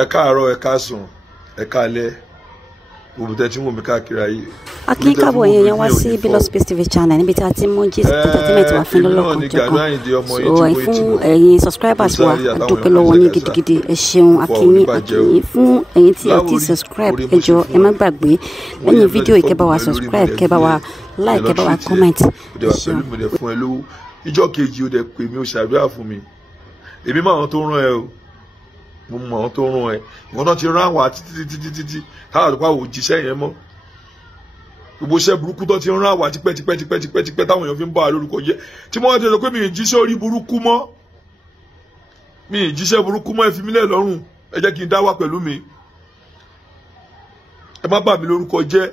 ẹ káàárọ̀ ẹ káàsán ẹ káalẹ́ gbogbo tẹ́ tí mo mi káàkiri ayé. Akin káàbọ̀ yẹn wá sí Belos Space TV channel níbi tí a ti mú gist entertainment wá fún lọ́lọ́kan jọ̀kan. So fún ẹ̀yin subscribers wa a dúpẹ́ lọ́wọ́ yín gidigidi ẹ ṣeun akínyìn fún ẹ̀yin tí ẹ ti subscribe ẹ jọ̀ọ́ ẹ má gbàgbé lẹ́yìn fídíò yìí kẹ́ bá wa subscribe kẹ́ bá wa like kẹ́ bá wa comment. Ìjọ́ kejì ó dẹ̀ pè mí ó ṣàdúrà fún mi èmi máa wọn tó rán ẹ o mo mọ àwọn tó rán ẹ ìwọ náà ti rán àwọn títí káàdùn pa òun jíṣẹ́ yẹn mọ́ gbogbo iṣẹ́ burúkú tó ti rán àwọn tipẹ́ táwọn èèyàn fi ń bá a lórúkọ jẹ́ tí mo wá ti sọ pé mi ì jíṣẹ́ orí burúkú mọ́ mi ì jíṣẹ́ burúkú mọ́ ẹ fi mí lẹ̀ lọ́rùn ẹ jẹ́ kí n dá wà pẹ̀lú mi ẹ má bà mí lórúkọ jẹ́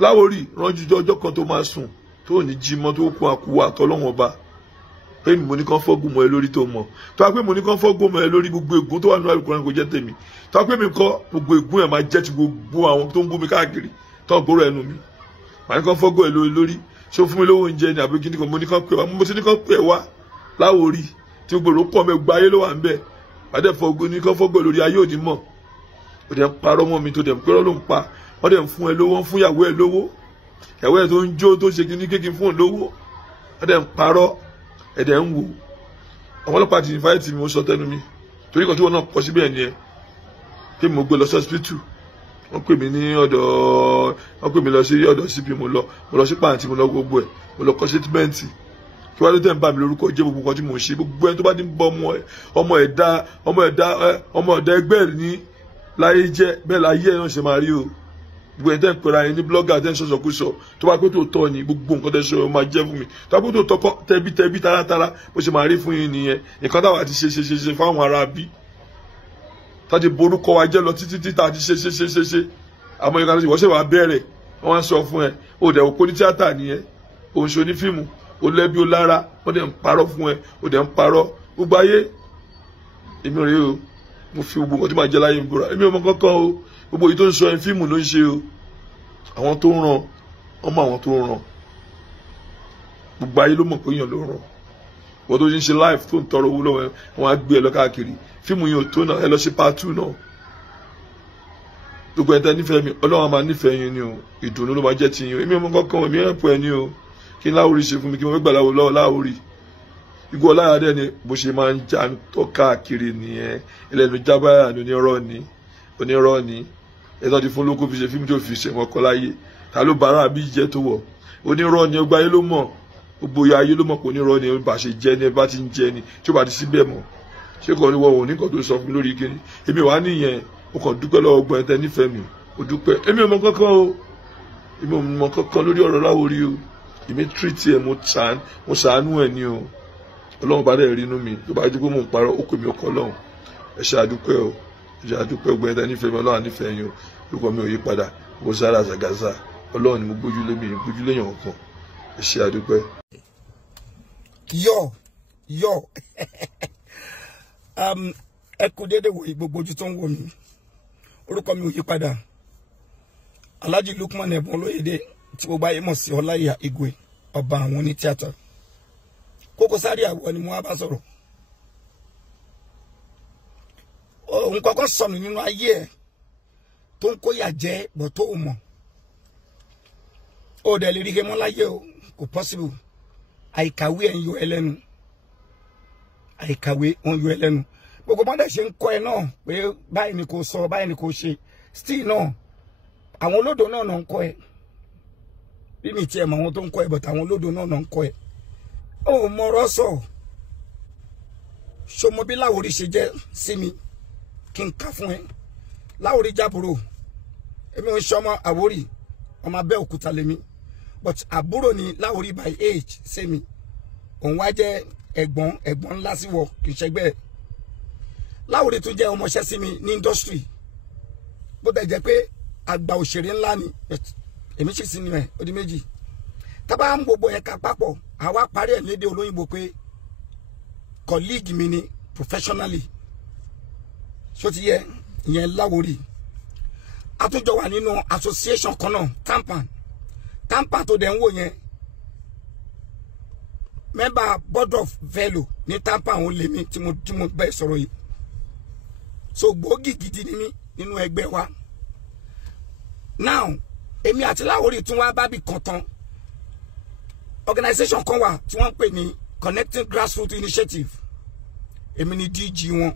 Láwórì ránjú ọjọ́ kan tó máa sùn tó ní jí mọ́ tó kún àkúwà àtọ́lọ́wọ̀n ọba pé mo ní kàn fọ́gùn mọ́ ẹ lórí tó mọ̀ tó wá pé mo ní kàn fọ́gùn mọ́ ẹ lórí gbogbo ègún tó wà nínú Al-Qur'an kò jẹ́ tèmi tó wá pé mi kọ́ gbogbo ègún ẹ̀ máa jẹ́ ti gbogbo àwọn tó ń bú mi káàkiri tó ń gbóró ẹnu mi màá ní kàn fọ́gùn ẹ lórí ṣó fún mi lówó oúnjẹ ní àbí kíní kan mo ní kàn pè wá mo ti ní kàn pè wá Láwórì tí gbogbo pọ̀ mẹ́ gba ayé ló wà ń bẹ̀ pàdé fọ́gùn ní kàn fọ́gùn ẹ lórí ayé òní mọ̀ ó dẹ̀ ń parọ́ mọ́ mi tó dẹ̀ ń pẹ́rọ́ ló ń pa wọ́n dẹ̀ ń fún ẹ lówó wọ́n fún ìyàwó ẹ lówó ìyàwó ẹ tó ń jó tó ṣe kíní kékin fún lówó wọ́n dẹ̀ ń parọ́ ẹ̀dẹ̀ ń wò àwọn ọlọ́pàá ti invite mi ó sọ tẹnu mi torí kan tí wọn náà kọ síbẹ̀ ni ẹ kí mo gbé lọ sí hospital wọ́n pè mí ní ọ̀dọ̀ wọ́n pè mí lọ sí ọ̀dọ̀ CP mo lọ sí pàǹtí mo lọ gbogbo ẹ̀ mo lọ kọ statement kí wàá ló tẹ̀ ń bà mí lórúkọ jẹ́ gbogbo kan tí mo ń ṣe gbogbo ẹni tó bá ní bọ́ ọmọ ẹ̀dá ẹgbẹ́ ẹ̀ ní láyé jẹ́ bẹ́ẹ̀ láyé ẹ̀ náà ṣe máa rí o gbogbo ẹni tẹ́ ń pera ẹni blogger tẹ́ ń sọ̀sọ̀kúsọ tó bá pé tó tọ́ ni gbogbo nǹkan tẹ́ sọ máa jẹ́ fún mi tó bá pé tó tọ́kọ́ tẹbí taratara bó ṣe máa rí fún yín nìyẹn nǹkan táwa ti ṣe fáwọn ará bí tá ti borúkọ wa jẹ́ lọ títí tá ti ṣe àmọ́ ìkànnì ìwọ́sẹ̀ wa bẹ̀rẹ̀ wọ́n á sọ fún ẹ ó dẹ̀ òpó ní tíátà nìyẹn òun ṣe onífíìmù ó lẹ́bí ó lára wọ́n dẹ̀ ń parọ́ fún ẹ ó dẹ̀ ń parọ́ gbogbo ayé èmi rèé o mo fi gbogbo nǹkan tí màá jẹ́ láyé ìbúra èmi ò mọ kankan o gbogbo èyí tó ń sọ ẹ fíìmù ló ń ṣe o àwọn tó ń ràn ọmọ àwọn tó ń ràn gbogbo ayé ló mọ̀ pé èèyàn ló ràn wọ́n tó ń ṣe live tó ń tọrọ owó lọ́wọ́ wọn á gbé ẹ lọ káàkiri fíìmù yìí ò tó náà ẹ lọ sí part 2 náà gbogbo ẹ̀tẹ́ nífẹ̀ẹ́ mi Ọlọ́run máa nífẹ̀ẹ́ yín ni o ìdùnnú ló máa jẹ́ ti yín èmi ọmọ kankan èmi ẹ̀pọ̀ ẹ̀ ni o kí n Láwórì ṣe fún mi kí n fẹ́ gbà lọ́wọ́ Láwórì igbó ọláyàdẹ ni bó ṣe máa ń já tọ́ káàkiri nìyẹn ẹlẹ́nu jábáyà ni onírọ́ ni ẹ̀tọ́ ti fún lóko fi ṣe fíìmù tó fi ṣe wọn kọ́ láyé ta ló bára àbí ìjẹ́ tó wọ̀ onírọ́ ni ọgbà ayé ló mọ̀ gbogbo ayé ló mọ̀ pé onírọ́ ni bá ṣe jẹ́ ni ẹ bá ti ń jẹ́ ni tí ó bá ti síbẹ̀ mọ̀ ṣé kò ní wọ́n ò ní kàn tó sọ fún mi lórí kíni èmi wà nìyẹn o kàn dúpẹ́ lọ́wọ́ gbọ́n ẹ̀tẹ́ nífẹ̀ẹ́ mi o dúpẹ́ èmi ò mọ kankan o èmi ò mọ kankan lórí ọ̀rọ̀ Láwórì o èmi treat ẹ̀ mo ṣàánú ẹ̀ ni o Ọlọ́run bá dẹ̀ rí inú mi tó bá jí pé mò ń parọ́ ó pè mí ọkọ Ọlọ́run ẹ ṣe àdúpẹ́ o ẹ ṣe àdúpẹ́ gbọ́n ẹ̀tẹ́ nífẹ̀ẹ́ mi Ọlọ́run nífẹ̀ẹ́ yín o orúkọ mi ò yí padà mo sára Zagaza Ọlọ́run ni mo gbójúlé mi gbójúlé yàn kan ẹ ṣe àdúpẹ́. yọ ẹ kú déédéé wòye gbogbo ojú tó ń wò mí orúkọ mi ò yí padà Alhaji Lukman Ẹ̀bùn Olóyèdè tí gbogbo ayé mọ̀ sí Ọláìyá Igwe ọba àwọn oní tíátà Koko Zaria àwọ̀ ni mo wá bá sọ̀rọ̀ òun kọ́kọ́ sọnù nínú ayé ẹ̀ tó ń kó yà jẹ́ bọ̀ tó mọ̀ ó dẹ̀ lè rí kí mọ́ láyé o kò possible àìkàwé ẹ̀ ń yọ ẹlẹ́nu àìkàwé wọn yọ ẹlẹ́nu gbogbo bọ́dẹ̀ ṣe ń kọ́ ẹ náà pé báyìí ni kò sọ báyìí ni kò ṣe still náà àwọn olódò náà ń kọ́ ẹ bí mi tiẹ̀ mọ̀ àwọn tó ń kọ́ ẹ but àwọn olódò náà ń kọ́ ẹ ó mọ̀rọ̀ sọ ṣọmọ bí Láwórì ṣe jẹ́ sí mi kí n ká fún ẹ Láwórì jábúrò èmi ò ń ṣọmọ Àwórì ọmọ Abẹ́òkúta lèmi but àbúrò ni Láwórì by age sí mi òun wá jẹ́ ẹ̀gbọ́n ńlá sí wọ kì í ṣẹgbẹ́ Láwórì tún jẹ́ ọmọọṣẹ́ sí mi ní industry bó tẹ̀ jẹ́ pé àgbà òṣèré ńlá ni èmi sì sí ni ẹ̀ ó di méjì tábà ń gbogbo yẹn ká papọ̀ àwa parí ẹ̀ lédè olóyìnbó pé colleague mi ni professionally ṣó ti yẹ ìyẹn Láwórì àtúnjọ wà nínú association kan náà tampan tó dẹ̀ ń wò yẹn member board of velo ní tampan òun lèmi tí mo bẹ́ẹ̀ sọ̀rọ̀ yìí so gbòógì gidi ni mí nínú ẹgbẹ́ wa. Now èmi àti Láwórì tún wá bábì kan tán organization kan wà tí wọ́n ń pè ní Connecting Grassroots Initiative. Èmi ni DG wọn,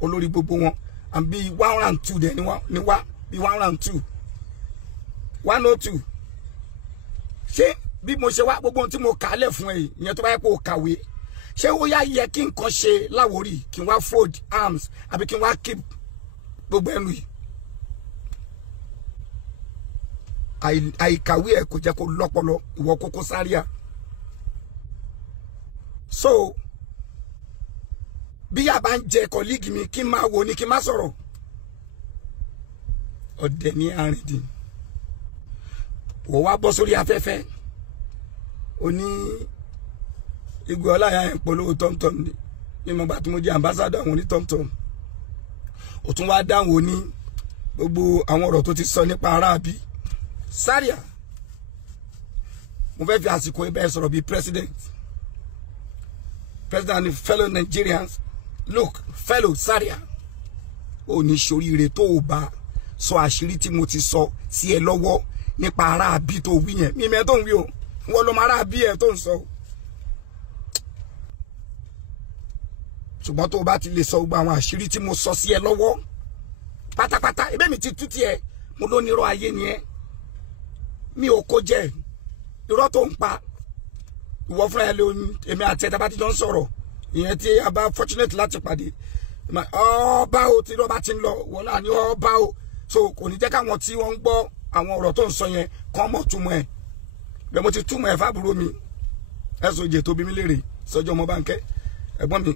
olórí gbogbo wọn, and bí 102 dẹ̀ ni wá bí 102 102. Ṣé bí mo ṣe wá gbogbo ohun tí mo kà lẹ̀ fún ẹ ìyẹn tó bá yẹ kó o kàwé, ṣé ó yẹ kí nǹkan ṣe Láwórì kí n wá fold arms àbí kí n wá keep gbogbo ẹnu yìí? Àìkàwé ẹ kò jẹ́ kó lọ́pọlọ ìwọ Koko Zaria. So bí a bá ń jẹ colleague mi kí n máa wò ní kí n má sọ̀rọ̀. Ọ̀dẹ̀ ní àrìndìn wọ́n wá bọ́ sórí afẹ́fẹ́ ó ní Igwe Ọláìyá ń polówó TomTom ní ìmọ̀gbà tí mo jẹ́ ambassador àwọn ní TomTom. Ó tún wá dáhùn ó ní gbogbo àwọn ọ̀rọ̀ tó ti sọ nípa Aráabí. Zaria, mo fẹ́ fi àsìkò ibẹ̀ sọ̀rọ̀ bí president and fellow Nigerians. Look, fellow Zaria, ó ní ṣoríire tó o bá sọ àṣírí tí mo ti sọ sí ẹ lọ́wọ́ nípa Aráabí tó wí yẹn. Mi mẹ́ tó ń wí o, wọ́n ló máa Aráabí ẹ̀ tó ń sọ. Ṣùgbọ́n tó o bá ti lè sọ gbogbo àwọn àṣírí tí mo sọ sí ẹ lọ́wọ́ pátápátá, ẹ̀bẹ̀ mi ti tú tiẹ̀, mo ló nírọ́ ayé ni ẹ́. Mi ò kó jẹ́ irọ́ tó ń pa ìwọ fúnra ẹ lóyún èmi àti ẹ̀dá bá ti jọ ń sọ̀rọ̀ ìyẹn tí a bá fortunate láti pàdé ọba o tí irọ́ bá ti ń lọ wọ́n náà ní ọba o, so kò ní jẹ́ káwọn tí wọ́n ń gbọ́ àwọn ọ̀rọ̀ tó ń sọ yẹn kàn mọ̀ túmọ̀ ẹ̀. Bẹ́ẹ̀ mo ti túmọ̀ ẹ̀ fábùrò mi SOJ tó bí mi léèrè sọ́jọ́ ọmọ Bánkẹ́ ẹ̀gbọ́n mi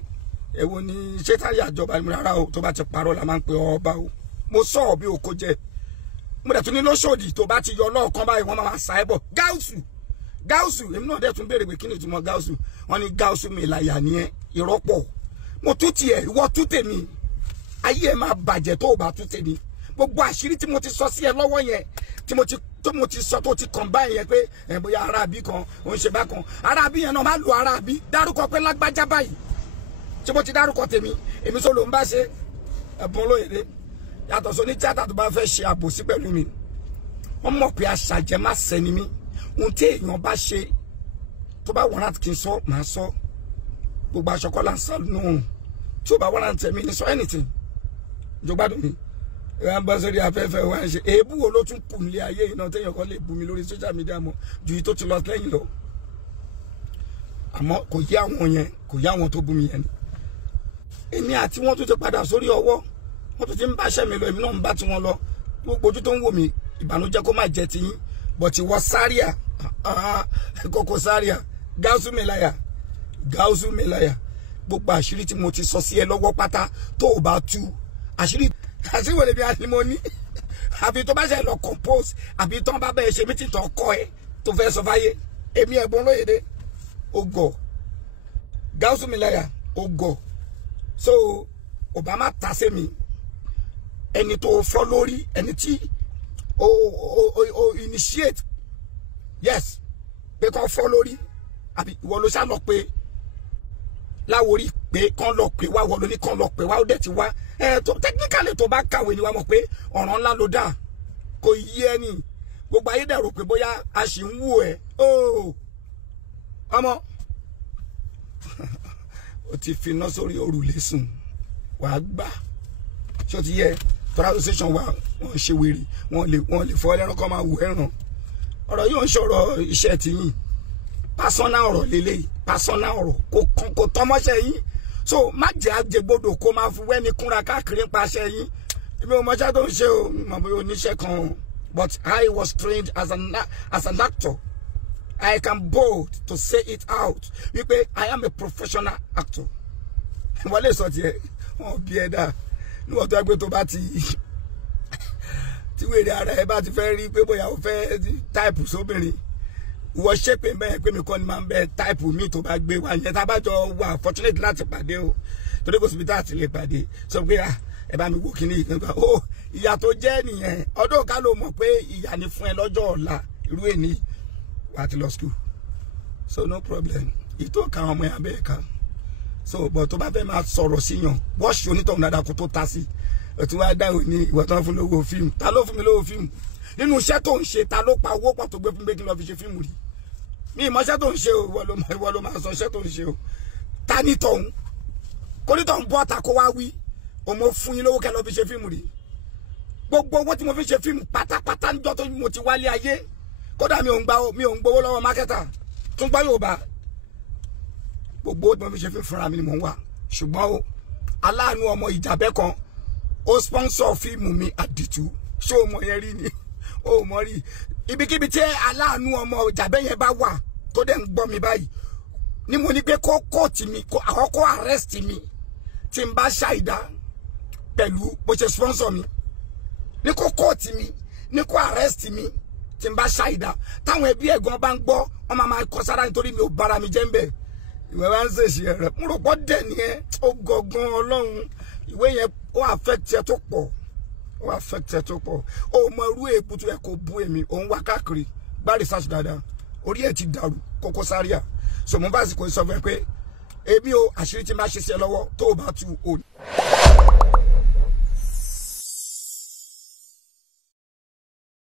èwo ni ṣé táyà àjọba ni rárá o, tó bá ti parọ́ la máa ń pe ọba o. Mo sọ ọ́ bí o kó jẹ́ mo dẹ̀ tún ní lóṣòdì tó bá ti yọ lọ́ọ̀kan báyìí wọ́n máa sa ẹ́ bọ̀ gáúsù èmi náà dẹ̀ tún béèrè pé kí ni ìtumọ̀ gáúsù, wọ́n ní gáúsù mi láyà ní ẹ ìrọ́pọ̀. Mo tún tiẹ̀ ìwọ tún tèmi, ayé ẹ máa bàjẹ́ tó o bá tún tèmi. Gbogbo àṣírí tí mo ti sọ sí ẹ lọ́wọ́ yẹn tí mo ti sọ tó ti kàn báyìí yẹn pé bóyá Aráabí kan òun ṣe bá kan Aráabí yẹn náà má lo Aráabí dárúkọ pé lágbájá báyìí tí mo ti dárúkọ tèmi èmi sọ ló ń bá ṣe ẹ̀bùn olóyèdè yàtọ̀ sọ ní tíátà tó bá fẹ́ ṣe àbòsí pẹ̀lú mi. Wọ́n mọ̀ pé aṣàjẹ́ má sẹ́ni mi, ohun tí èèyàn bá ṣe tó bá wọ́n láti kí n sọ máa sọ. Gbogbo aṣọ kọ́lá ń sọ nù tí ó bá wọ́n láti tẹ̀mí ní sọ anything. Ìjọgbádùn mi ẹ̀ ń bọ́ sórí afẹ́fẹ́ wa ń ṣe èébú wo ló tún kù nílé ayé yìí náà téèyàn kan lè bú mi lórí social media mọ́ ju yìí tó ti lọ lẹ́yìn lọ. Àmọ́ kò yé àwọn yẹn, kò yé àwọn tó bú mi yẹn ni. Èmi àti wọn tó ti padà sórí ọwọ́, wọ́n tó ti ń báṣẹ́ mi lọ, èmi náà ń bá tiwọn lọ. Gbogbo ojú tó ń wò mí ìbànújẹ́ kó má jẹ́ tiyín, but ìwọ Zaria Koko Zaria gáúsù mi láyà gbogbo àṣírí tí mo ti sọ sí ẹ lọ́wọ́ pátá tó o bá tú àṣírí wo lè bí a ní mo ní àbí tó bá ṣe lọ compose àbí tó bá bẹ́ẹ̀ ṣe mítì tó kọ́ ẹ tó fẹ́ sọ fáyé. Èmi ẹ̀bùn olóyèdè ògọ̀ gáúsù mi láyà ògọ̀. So Obama tase mi ẹni tó fọ́ lórí ẹni tí o initiate yes pé kàn fọ́ lórí àbí ìwọ ló ṣá lọ pé Láwórì pé kàn lọ pé wá wọ ló ní kàn lọ pé wá ó dẹ̀ ti wá tó technically tó bá kàwé ni wá mọ̀ pé ọ̀ràn ńlá ló dà kò yí ẹni gbogbo ayé dẹ̀ rò pé bóyá a sì ń wò ẹ́ ọmọ o ti fi iná sórí òrùlé sùn wàá gbà ṣó ti yẹ association wa wọ́n ṣe wèrè wọ́n lè fọ́ ẹlẹ́ran kan máa wù ẹ̀ràn. Ọ̀rọ̀ yóò ń ṣọ̀rọ̀ iṣẹ́ tiyín personal ọ̀rọ̀ lélẹ́yìí personal ọ̀rọ̀ kò tọ́mọ́ṣẹ́ yín, so má jẹ́ àjẹgbodò kó máa fi wẹ́ni kúnra káàkiri paṣẹ yín. Èmi ò mọṣẹ́ tó ń ṣe o mọ̀ bóyá oníṣẹ́ kan, but I was trained as an actor. I can bold to say it out wípé I am a professional actor. Wọ́n lè sọ tiẹ̀ wọ́n bí ẹ dáa níwọ̀n tó ẹgbẹ́ tó bá ti wèrè ara ẹ bá ti fẹ́ rí pé bóyá o fẹ́ táìpù sóbìnrin wọ́n ṣépè mẹ́ẹ̀ pé mi kọ́ ni máa ń bẹ táìpù mi tó bá gbé wa yẹn tá a bá jọ wà fortunate láti pàdé o torí kò síbi tá a ti lè pàdé sọ pé ẹ bá mi wò kíní ìgbà ìyà tó jẹ́ nìyẹn ọdún ká ló mọ̀ pé ìyà ni fún ẹ lọ́jọ́ ọ̀la irú èní wà á ti lọ school so no problem ìtò ká ọmọ yẹn abẹ́ ẹ̀ka so but tó bá fẹ́ máa sọ̀rọ̀ sí yàn wọ́ọ̀ṣì onítọ̀hún dáadáa kó tó ta sí òtún wá dáhùn ní ìwọ tán fún lówó fíìmù ta ló fún mi lówó fíìmù nínú iṣẹ́ tó ń ṣe ta ló pa owó pọ̀ tó gbé fún mi kí n lọ fi ṣe fíìmù rí mi ìmọ̀ iṣẹ́ tó ń ṣe o ìwọ ló máa sọ iṣẹ́ tó ń ṣe o ta ní tọ̀hún kó ní tọ̀hún bọ́ ta kó wá wí o mo fún yín lówó kẹ́ lọ fi ṣe fíìmù rí gbogbo owó tí mo fi ṣe fíìmù pátápátá níjọ́ tó mo ti wálé ayé kódà mi ò ń gbowó lọ́wọ́ mákẹ́tà tún gbọ́ Yorùbá gbogbo owó tí mo fi ṣe fíìmù fúnra mi ni mò ń wà ṣùgbọ́n o aláàánú ọmọ ìjàbẹ́ kan ó sponsor fíìmù mi Àdìtú ṣé o mọ̀ yẹn rí ni o mọ̀ rí ibikíbi tí aláàánú ọmọ ìjàbẹ́ yẹn bá wà tó dẹ̀ ń gbọ́ mi báyìí ni mo ní pé kó kóòtù mi kó àkọ́kọ́ arrest mi tí n bá ṣàìdá pẹ̀lú bó ṣe sponsor mi ní kó kóòtù mi ní kó arrest mi tí n bá ṣàìdá táwọn ẹbí ẹ̀gbọ́n bá ń gbọ́ wọ́n máa kọ sára nítorí mi ò bára mi jẹ́ ń bẹ̀ ìwé wa ń ṣèṣì rẹ̀ mo rò pọ́ dẹ̀ nìyẹn ó gangan Ọlọ́run ìwé yẹn ó affect ẹ tó pọ̀ ó affect ẹ tó pọ̀ ó mọ irú èèpù tó yẹ kó bú èmi òun wá káàkiri bá research dáadáa orí ẹ̀ ti dàrú Koko Zaria so mo bá sì kò sọ fún ẹ pé èmi ò àṣírí tí n bá ṣe sí ẹ lọ́wọ́ tó o bá tú o.